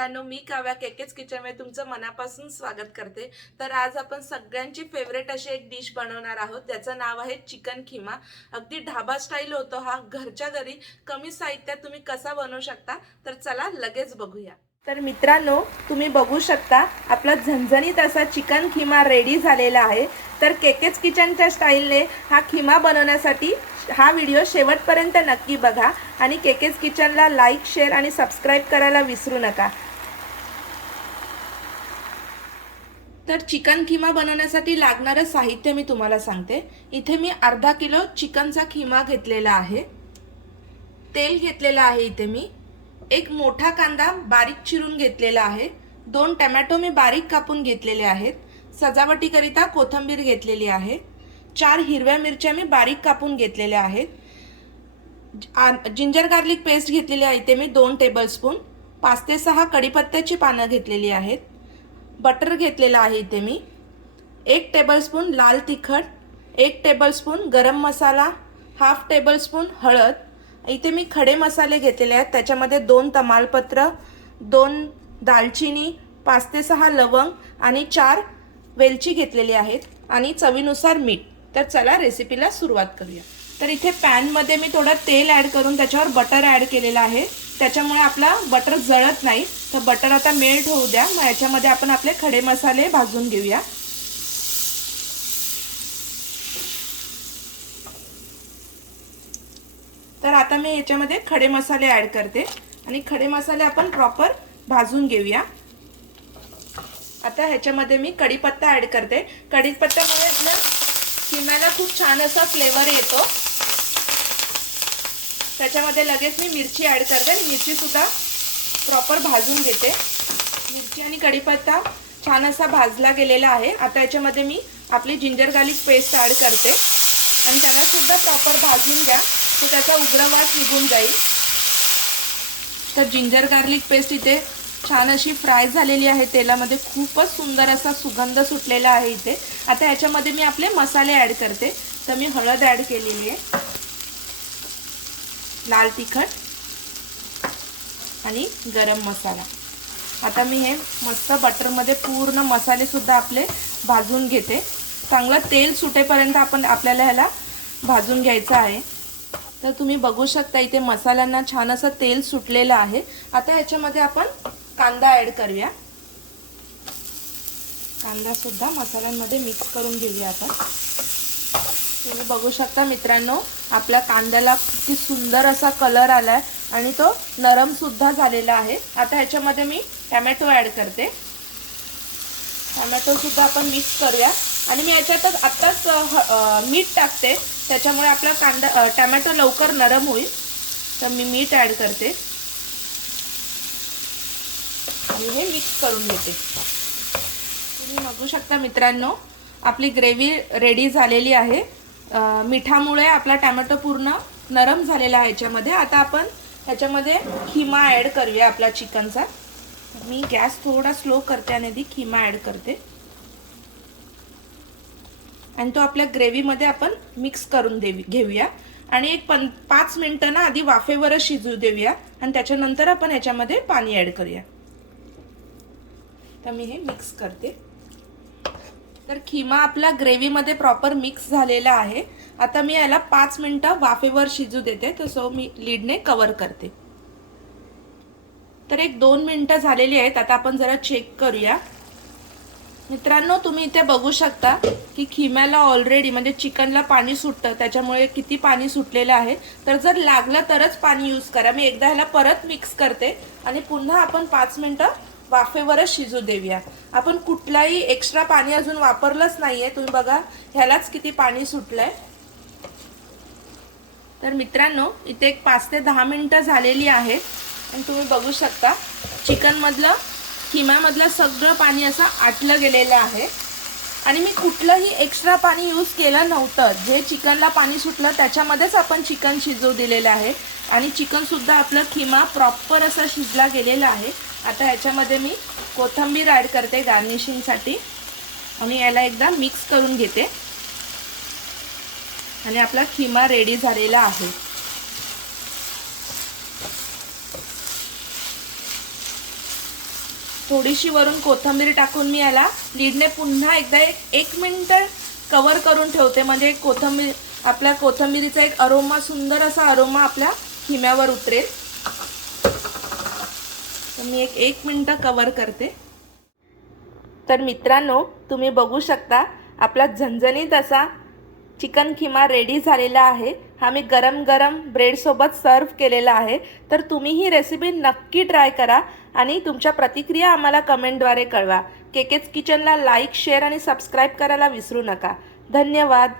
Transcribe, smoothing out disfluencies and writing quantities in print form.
मित्रांनो, मी काव्या केकेच किचन मध्ये तुमचं मनापासून स्वागत करते। तर आज आपण सगळ्यांची फेवरेट अशी एक डिश बनवणार आहोत, ज्याचं नाव आहे चिकन खिमा। अगदी ढाबा स्टाईल होतो हा, घरच्या घरी कमी साहित्यात तुम्ही कसा बनवू शकता, तर चला लगेच बघूया। तर मित्रांनो, तुम्ही बघू शकता आपला झणझणीत असा चिकन खिमा रेडी झालेला आहे। तर केकेच किचनच्या स्टाईलने हा खिमा बनवण्यासाठी हा व्हिडिओ शेवटपर्यंत नक्की बघा आणि केकेच किचनला लाईक, शेअर आणि सबस्क्राइब करायला विसरू नका। तर चिकन खिमा बनवण्यासाठी लागणारे साहित्य मी तुम्हाला सांगते। इथे मी अर्धा किलो चिकनचा खिमा घेतलेला आहे। तेल घेतलेला आहे इथे मी। एक मोठा कांदा बारीक चिरून घेतलेला आहे। 2 टोमॅटो मी बारीक कापून घेतलेले आहेत। सजावटीकरिता कोथिंबीर घेतलेली आहे। 4 हिरव्या मिरच्या मी बारीक कापून घेतलेल्या आहेत। जिंजर गार्लिक पेस्ट घेतलेली आहे इथे मी 2 टेबलस्पून। 5 ते 6 कढीपत्त्याची पानं घेतलेली आहेत। बटर घेतलेला आहे इथे मी। 1 टेबलस्पून लाल तिखट, 1 टेबलस्पून गरम मसाला, हाफ टेबलस्पून हळद। इथे मी खडे मसाले घेतलेले आहेत, त्याच्यामध्ये 2 तमालपत्र, 2 दालचिनी, 5 ते 6 लवंग आणि 4 वेलची घेतलेली आहेत आणि चवीनुसार मीठ। तर चला रेसिपीला सुरुवात करूया। तर इथे पॅन मध्ये मी थोडं तेल ॲड करून त्याच्यावर बटर ॲड केलेलं आहे, त्याच्यामुळे आपला बटर जळत नाही। तर बटर आता मेल्ट होऊ द्या। मग याच्यामध्ये आपण आपले खडे मसाले भाजून घेऊया। तर आता मी याच्यामध्ये खडे मसाले ॲड करते आणि खडे मसाले आपण प्रॉपर भाजून घेऊया। आता ह्याच्यामध्ये मी कढीपत्ता ॲड करते। कढीपत्त्यामुळे आपल्या खिम्याला खूप छान असा फ्लेवर येतो। त्याच्यामध्ये लगेच मी मिरची ॲड करते आणि मिरची सुद्धा प्रॉपर भाजून घेते। मिरची आणि कढीपत्ता छान असा भाजला गेलेला आहे। आता याच्यामध्ये मी आपली जिंजर गार्लिक पेस्ट ॲड करते आणि त्याला सुद्धा प्रॉपर भाजून घ्या, तो त्याचा उग्र वास निघून जाईल। तर जिंजर गार्लिक पेस्ट इथे छान अशी फ्राय झालेली आहे तेलामध्ये, खूपच सुंदर असा सुगंध सुटलेला आहे इथे। आता याच्यामध्ये मी आपले मसाले ॲड करते। तर मी हळद ॲड केलेली आहे, लाल तिखट आणि गरम मसाला। आता मी हे मस्त बटरमध्ये पूर्ण मसाले सुद्धा आपले भाजून घेते। चांगलं तेल सुटेपर्यंत आपल्याला ह्याला भाजून घ्यायचं आहे। तर तुम्ही बघू शकता इथे मसाल्यांना छान असं तेल सुटलेलं आहे। आता ह्याच्यामध्ये आपण कांदा ॲड करूया। कांदा सुद्धा मसाल्यांमध्ये मिक्स करून घेऊया आपण। तुम्ही बघू शकता मित्रांनो, आपल्या कांद्याला किती सुंदर असा कलर आलाय आणि तो नरम सुद्धा झालेला आहे। आता ह्याच्यामध्ये मी टोमॅटो ॲड करते। टोमॅटो सुद्धा आपण मिक्स करूया आणि मी याच्यातच आत्ताच मीठ टाकते, त्याच्यामुळे आपला टोमॅटो लवकर नरम होईल। तर मी मीठ ॲड करते आणि हे मिक्स करून घेते। तुम्ही बघू शकता मित्रांनो, आपली ग्रेव्ही रेडी झालेली आहे। मिठामुळे आपला टोमॅटो पूर्ण नरम झालेला आहे याच्यामध्ये। आता आपण ह्याच्यामध्ये खिमा ॲड करूया आपला चिकनचा। मी गॅस थोडा स्लो करते आणि आधी खिमा ॲड करते आणि तो आपल्या ग्रेव्हीमध्ये आपण मिक्स करून घेऊया आणि एक 5 मिनिटं ना आधी वाफेवरच शिजू देऊया आणि त्याच्यानंतर आपण ह्याच्यामध्ये पाणी ॲड करूया। तर मी हे मिक्स करते। तर खिमा आपला ग्रेव्हीमध्ये प्रॉपर मिक्स झालेला आहे। आता मी याला 5 मिनिटं वाफेवर शिजू देते, तर मी लीडने कव्हर करते। तर 1-2 मिनिटं झालेली आहेत। आता आपण जरा चेक करूया। मित्रांनो, तुम्ही इथे बघू शकता की खिम्याला ऑलरेडी म्हणजे चिकनला पाणी सुटतं, त्याच्यामुळे किती पाणी सुटलेलं आहे। तर जर लागलं तरच पाणी यूज करा। मी एकदा ह्याला परत मिक्स करते आणि पुन्हा आपण 5 मिनिटं वाफेवरच शिजू देऊया। आपण कुठलाही एक्स्ट्रा पाणी अजून वापरलंच नाहीये। तुम्ही बघा ह्यालाच किती पाणी सुटलंय। तर मित्रांनो, इथे एक 5 ते 10 मिनिटं झालेली आहेत आणि तुम्ही बघू शकता चिकनमधलं खिम्यामधलं सगळं पाणी असं आटलं गेलेलं आहे आणि मी कुठलंही एक्स्ट्रा पाणी यूज केलं नव्हतं। जे चिकनला पाणी सुटलं त्याच्यामध्येच आपण चिकन शिजवू दिलेलं आहे आणि चिकन सुद्धा आपलं खिमा प्रॉपर असा शिजला गेलेला आहे। आता ह्याच्यामध्ये मी कोथिंबीर ॲड करते गार्निशिंगसाठी आणि याला एकदा मिक्स करून घेते आणि आपला खिमा रेडी झालेला आहे। थोडीशी वरून कोथिंबीर टाकून मी याला लीडने पुन्हा एकदा एक मिनिट कवर करून ठेवते, म्हणजे आपल्या कोथिंबीरीचा एक अरोमा, सुंदर असा अरोमा आपल्या खिम्यावर उतरेल. तर मी एक मिनिट कवर करते. तर मित्रांनो, तुम्ही बघू शकता आपला झणझणीत असा चिकन खिमा रेडी झालेला आहे. हा मी गरम गरम ब्रेडसोबत सर्व केलेला आहे. तर तुम्ही ही रेसिपी नक्की ट्राय करा आणि तुमच्या प्रतिक्रिया आम्हाला कमेंटद्वारे कळवा. केकेज किचनला लाईक, शेअर आणि सबस्क्राईब करायला विसरू नका. धन्यवाद.